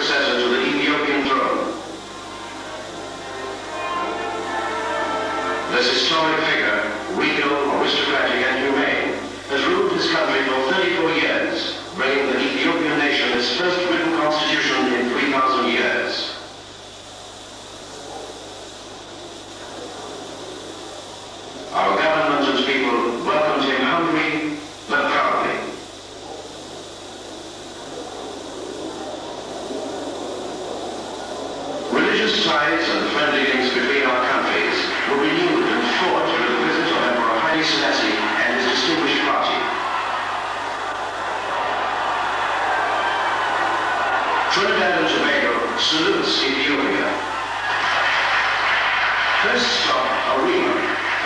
successor to the Ethiopian throne. This historic figure, regal, aristocratic and humane, has ruled his country for 34 years, bringing the Ethiopian nation its first written constitution in 3,000 years. Our government and people welcomed him humbly but proudly. Religious ties and friendly links between our countries were renewed and forged with the visit of Emperor Haile Selassie and his distinguished party. Trinidad and Tobago salutes Ethiopia. First stop, Arima,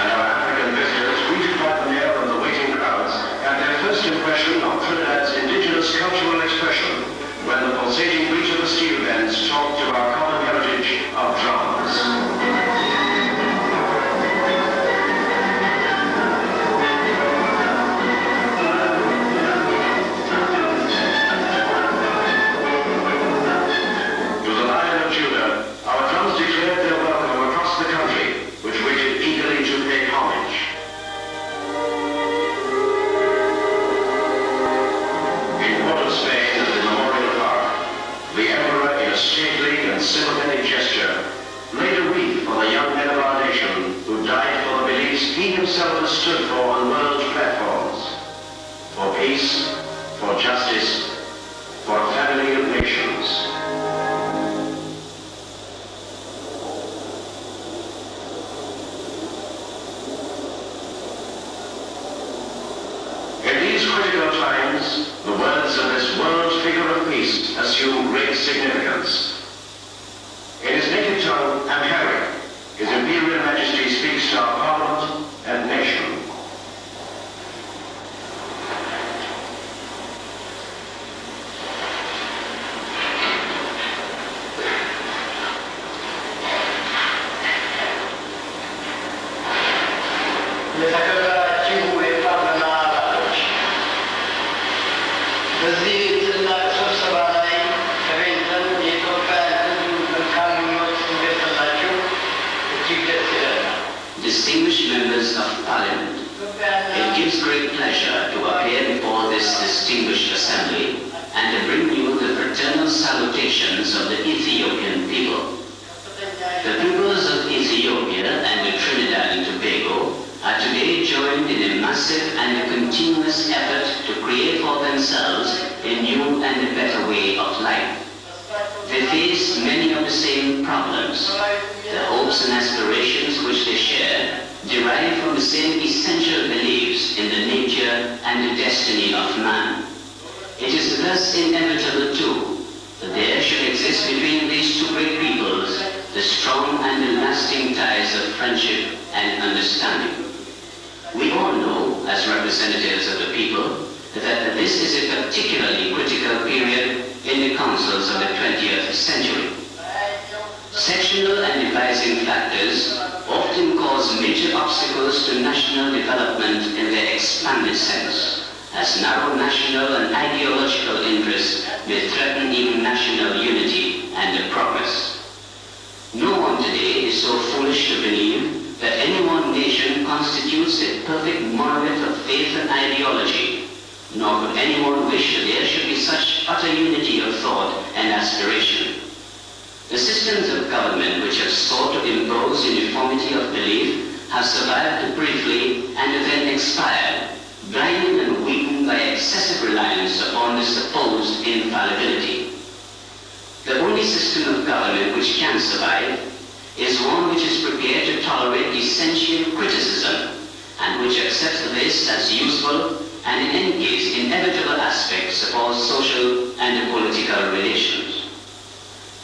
and our African visitors, greeted by the mayor and the waiting crowds, had their first impression of Trinidad's indigenous cultural expression when the pulsating beat of the steel bends talked of our common heritage of drums. Sympathetic gesture laid a wreath for the young men of our nation who died for the beliefs he himself has stood for on world platforms. For peace, for justice, for a family of nations. In these critical times, the words of this world figure of peace assume great significance. In his native tongue, Amharic, His Imperial Majesty speaks to our Parliament and nation. Distinguished members of Parliament, it gives great pleasure to appear before this distinguished assembly and to bring you the fraternal salutations of the Ethiopian people. The peoples of Ethiopia and the Trinidad and Tobago are today joined in a massive and a continuous effort to create for themselves a new and a better way of life. They face many of the same problems. The hopes and aspirations which they share derive from the same essential beliefs in the nature and the destiny of man. It is thus inevitable too that there should exist between these two great peoples the strong and lasting ties of friendship and understanding. We all know, as representatives of the people, that this is a particularly critical period in the councils of the 20th century. Sectional and divising factors often cause major obstacles to national development in their expanded sense, as narrow national and ideological interests may threaten even national unity and progress. No one today is so foolish to believe that any one nation constitutes a perfect monolith of faith and ideology, nor could anyone wish that there should be such utter unity of thought and aspiration. The systems of government which have sought to impose uniformity of belief have survived briefly and then expired, blinded and weakened by excessive reliance upon the supposed infallibility. The only system of government which can survive is one which is prepared to tolerate essential criticism and which accepts this as useful and in any case inevitable aspects of all social and political relations.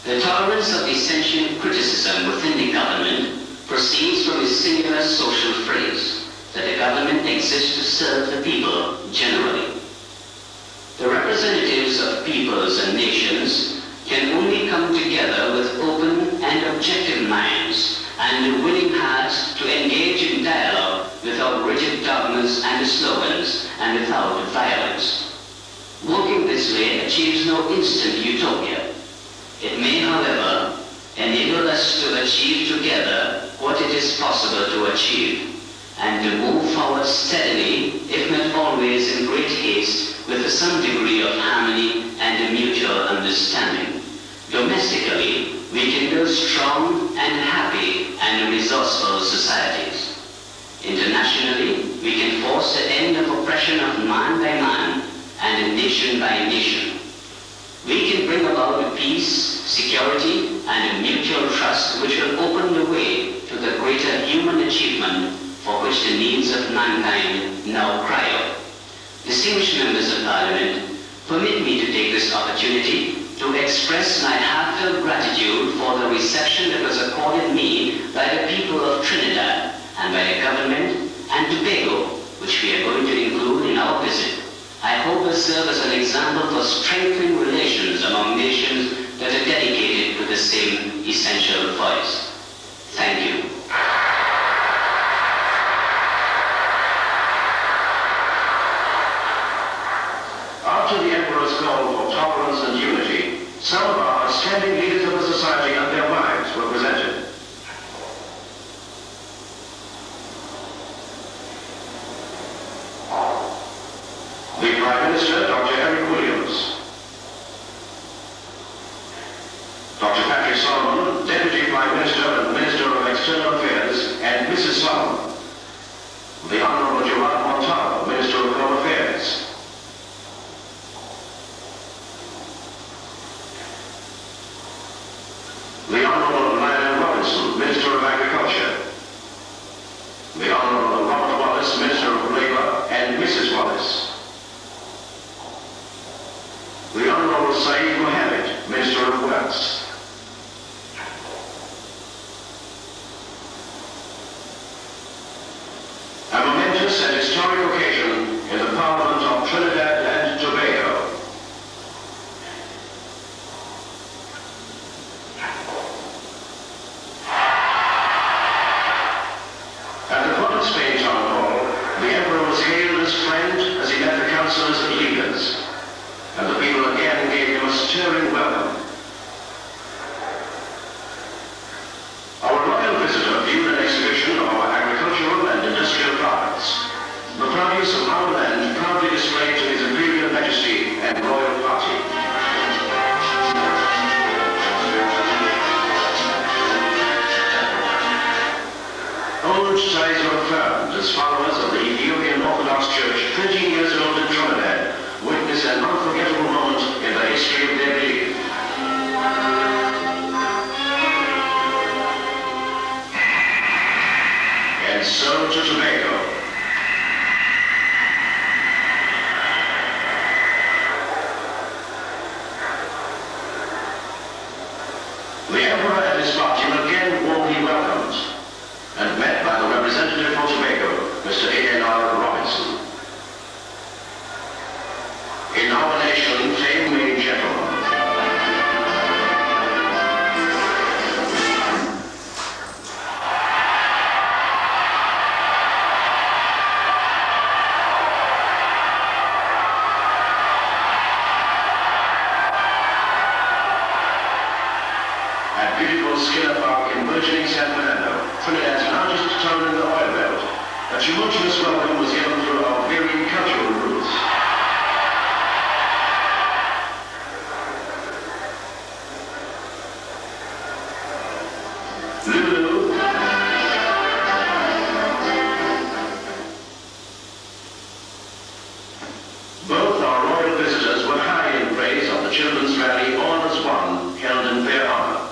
The tolerance of essential criticism within the government proceeds from a singular social phrase, that the government exists to serve the people generally. The representatives of peoples and nations can only come together with open and objective minds and willing hearts to engage in dialogue without rigid dogmas and slogans and without violence. Walking this way achieves no instant utopia. It may, however, enable us to achieve together what it is possible to achieve, and to move forward steadily, if not always in great haste, with some degree of harmony and mutual understanding. Domestically, we can build strong and happy and resourceful societies. Internationally, we can force the end of oppression of man by man and nation by nation. We can bring about peace, security, and mutual trust which will open the way to the greater human achievement for which the needs of mankind now cry out. Distinguished members of Parliament, permit me to take this opportunity to express my heartfelt gratitude for the reception that was accorded me by the people of Trinidad and by the government and Tobago, which we are going to include in our visit. I hope will serve as an example for strengthening relations among nations that are dedicated to the same essential voice. Thank you. After the Emperor's call for tolerance and unity, some of our outstanding leaders of the society and their wives were presented. The Prime Minister, Dr. Eric Williams. Dr. Patrick Solomon, Deputy Prime Minister and Minister of External Affairs, and Mrs. Solomon. The Honorable Gerard Montalvo, Minister of Home Affairs. The Honorable Lionel Robinson, Minister of Agriculture. The Honorable Robert Wallace, Minister of Labour, and Mrs. Wallace. The Honorable Saeed Mohammed, Minister of Works. A momentous and historic occasion in the Parliament of Trinidad and Tobago. At the Port of Spain Town Hall, the Emperor was hailed as friend as he met the councillors and leaders, and the people again gave him a stirring welcome. Our royal visitor viewed an exhibition of our agricultural and industrial products, the produce of our land proudly displayed to His Imperial Majesty and Royal Party. Old ties were affirmed as followers of the Ethiopian Orthodox Church 13 years old in Trinidad witness an unforgettable moment in the history of their belief. And so to Tobago. The Emperor and his party were again warmly welcomed and met by the representative for Tobago, Mr. A.N.R. Robinson. In our nation, fame made gentlemen. At beautiful Skinner Park in burgeoning San Fernando, Trinidad's largest town in the oil belt, a tumultuous welcome was given through our varying cultural roots. Lulu. Both our royal visitors were high in praise of the children's rally All as One, held in their honor.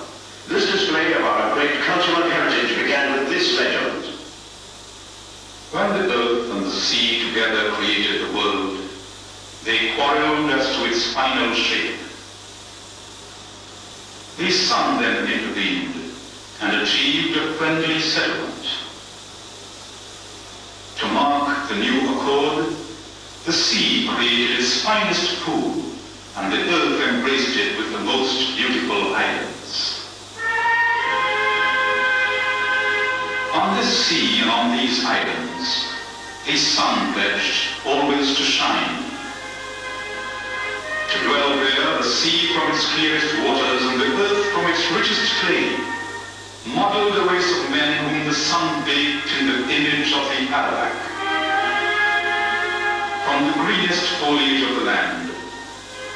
This display of our great cultural heritage began with this legend. When the earth and the sea together created the world, they quarreled as to its final shape. The sun then intervened and achieved a friendly settlement. To mark the new accord, the sea created its finest pool, and the earth embraced it with the most beautiful islands. On this sea and on these islands, the sun pledged always to shine. To dwell there, the sea from its clearest waters and the earth clay, modeled the race of men whom the sun baked in the image of the Arawak. From the greenest foliage of the land,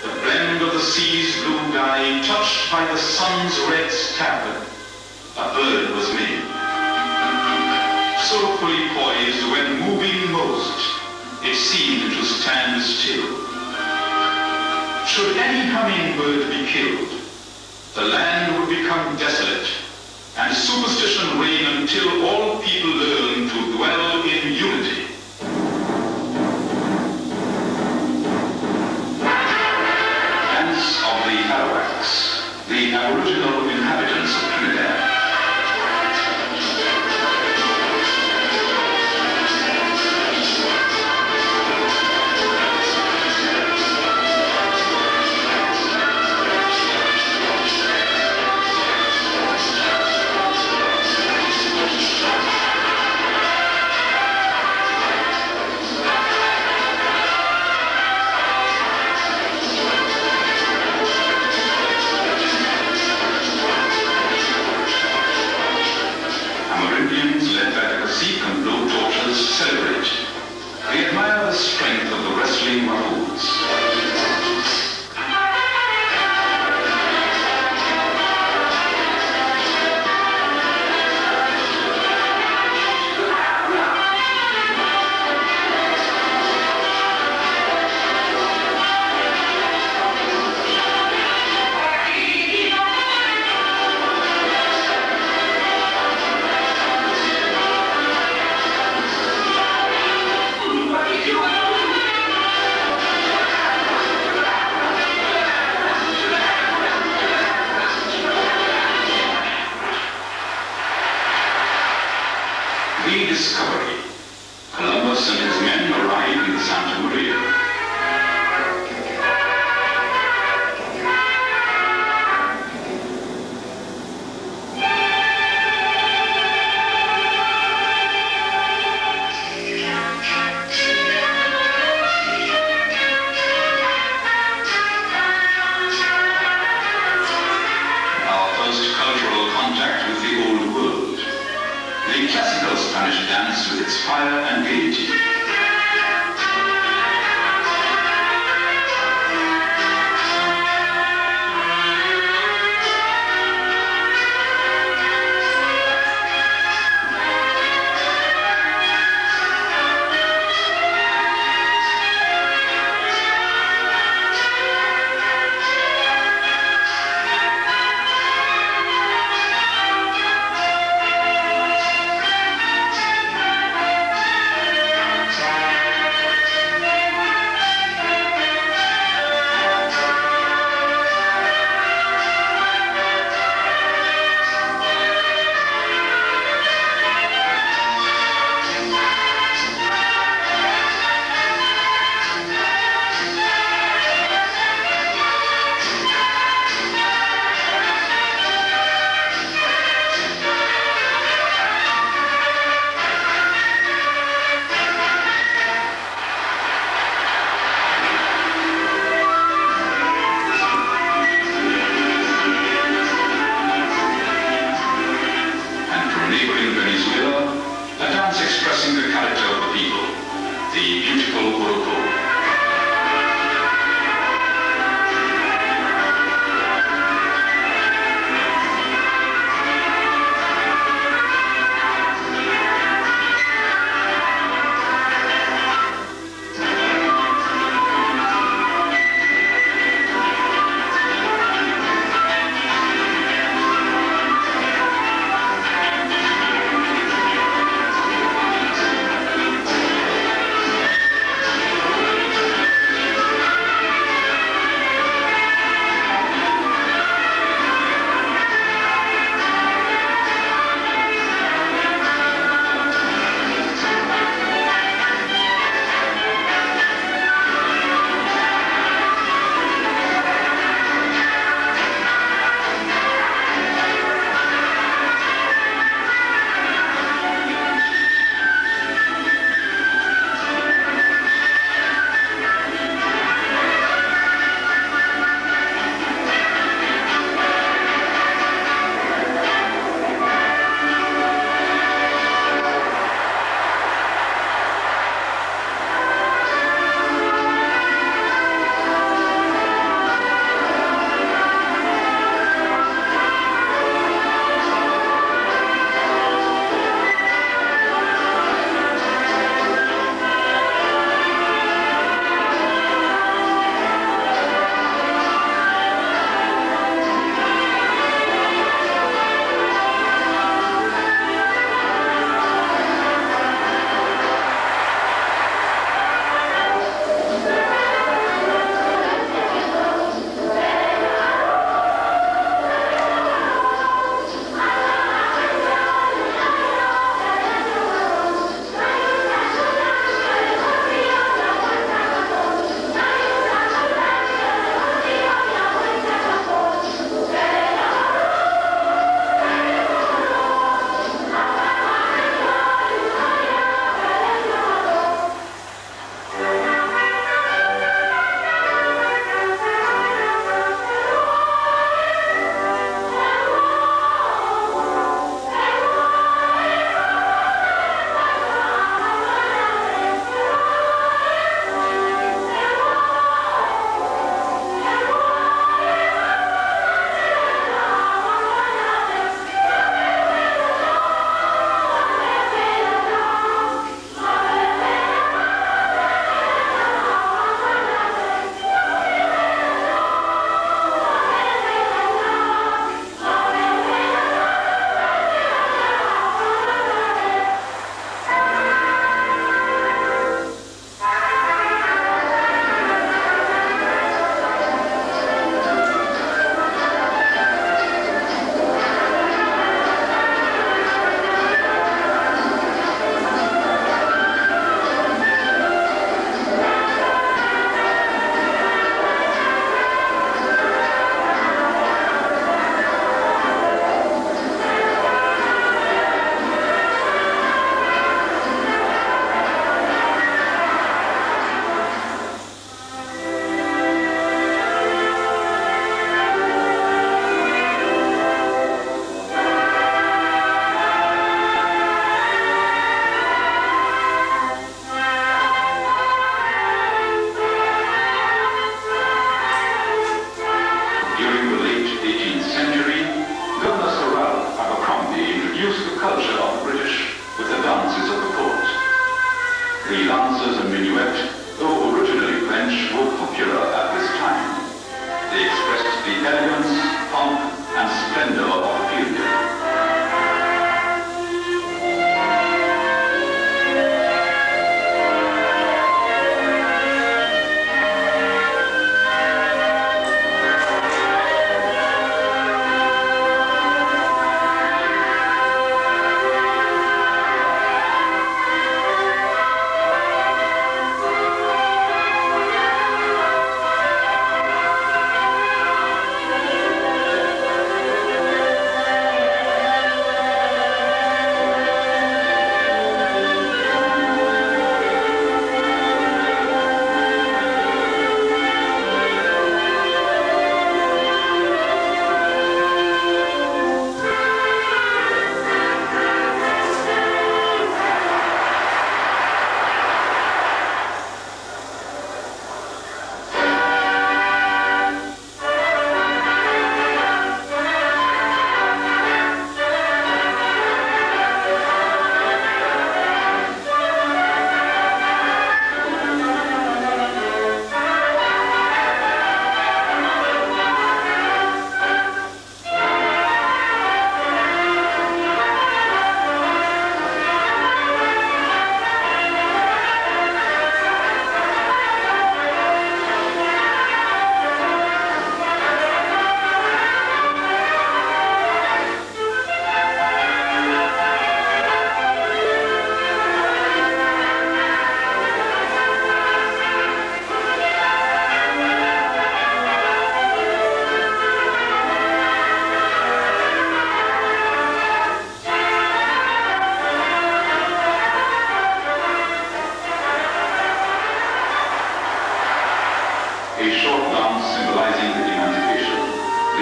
the blend of the sea's blue dye touched by the sun's red stab, a bird was made. So fully poised when moving most, it seemed to stand still. Should any hummingbird be killed, the land would become desolate, and superstition reign until all people learn to dwell in unity. Dance of the Arawaks, the aboriginal inhabitants of Trinidad. Celebrate. They admire the strength of the wrestling Maroons. Rediscovery. Columbus and his men arrived in Santa Maria. Our first cultural contact with the old world. The classical Spanish dance with its fire and gaiety.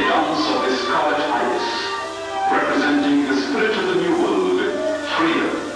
the dance of the scarlet ibis, representing the spirit of the new world, freedom.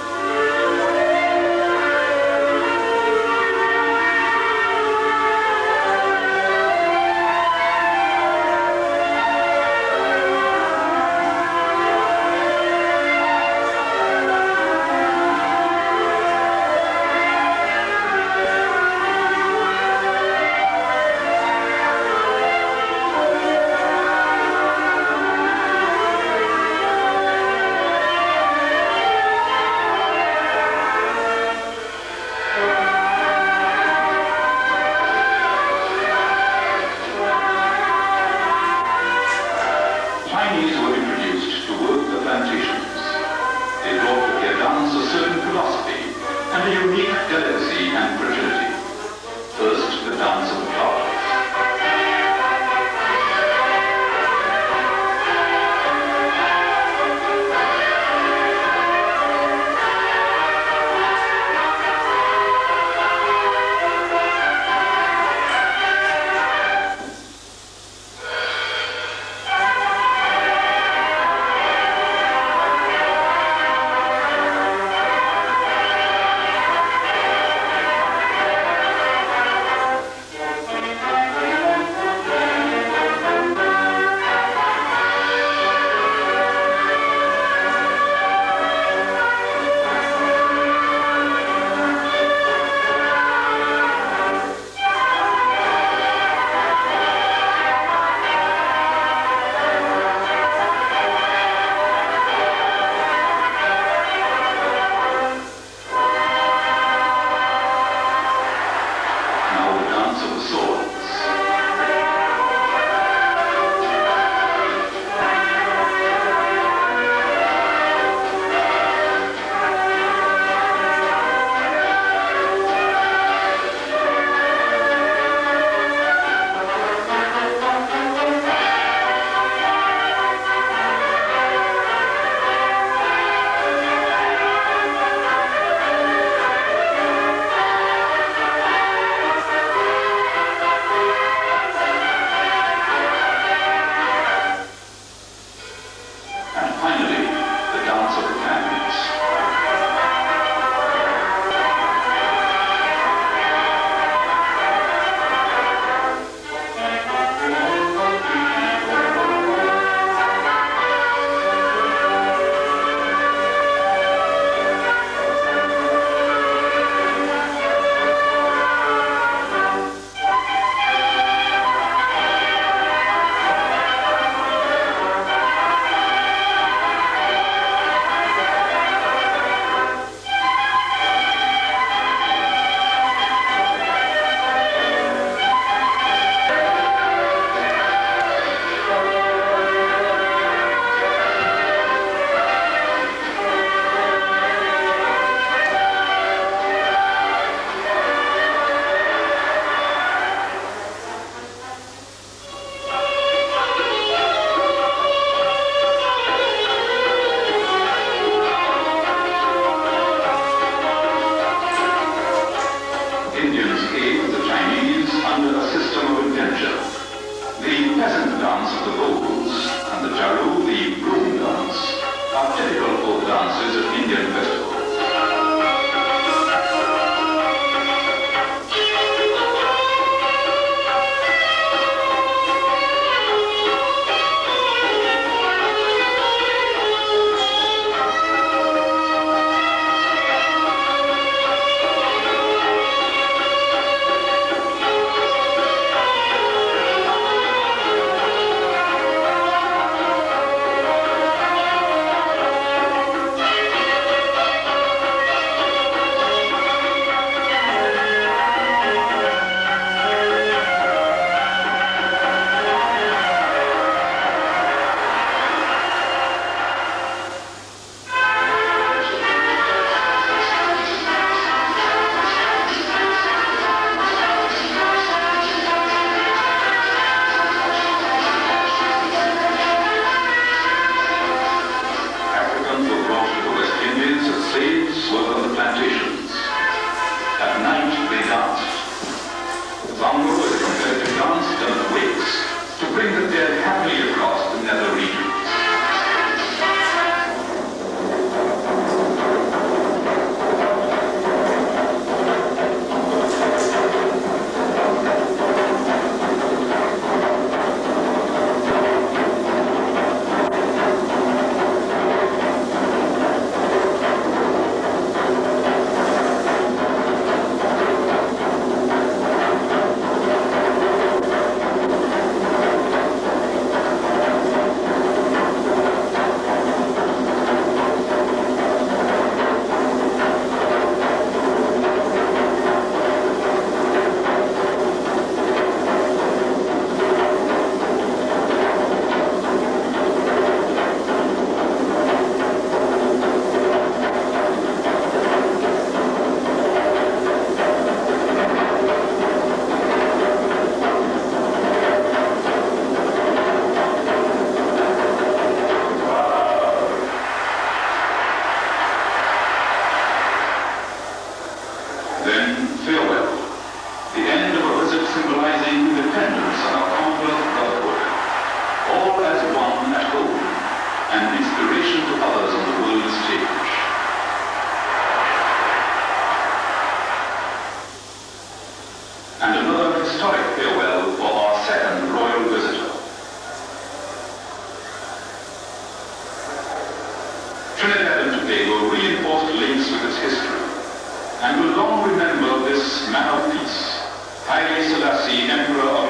and inspiration to others on the world stage. And another historic farewell for our second royal visitor. Trinidad and Tobago reinforced links with its history, and will long remember this man of peace, Haile Selassie, Emperor of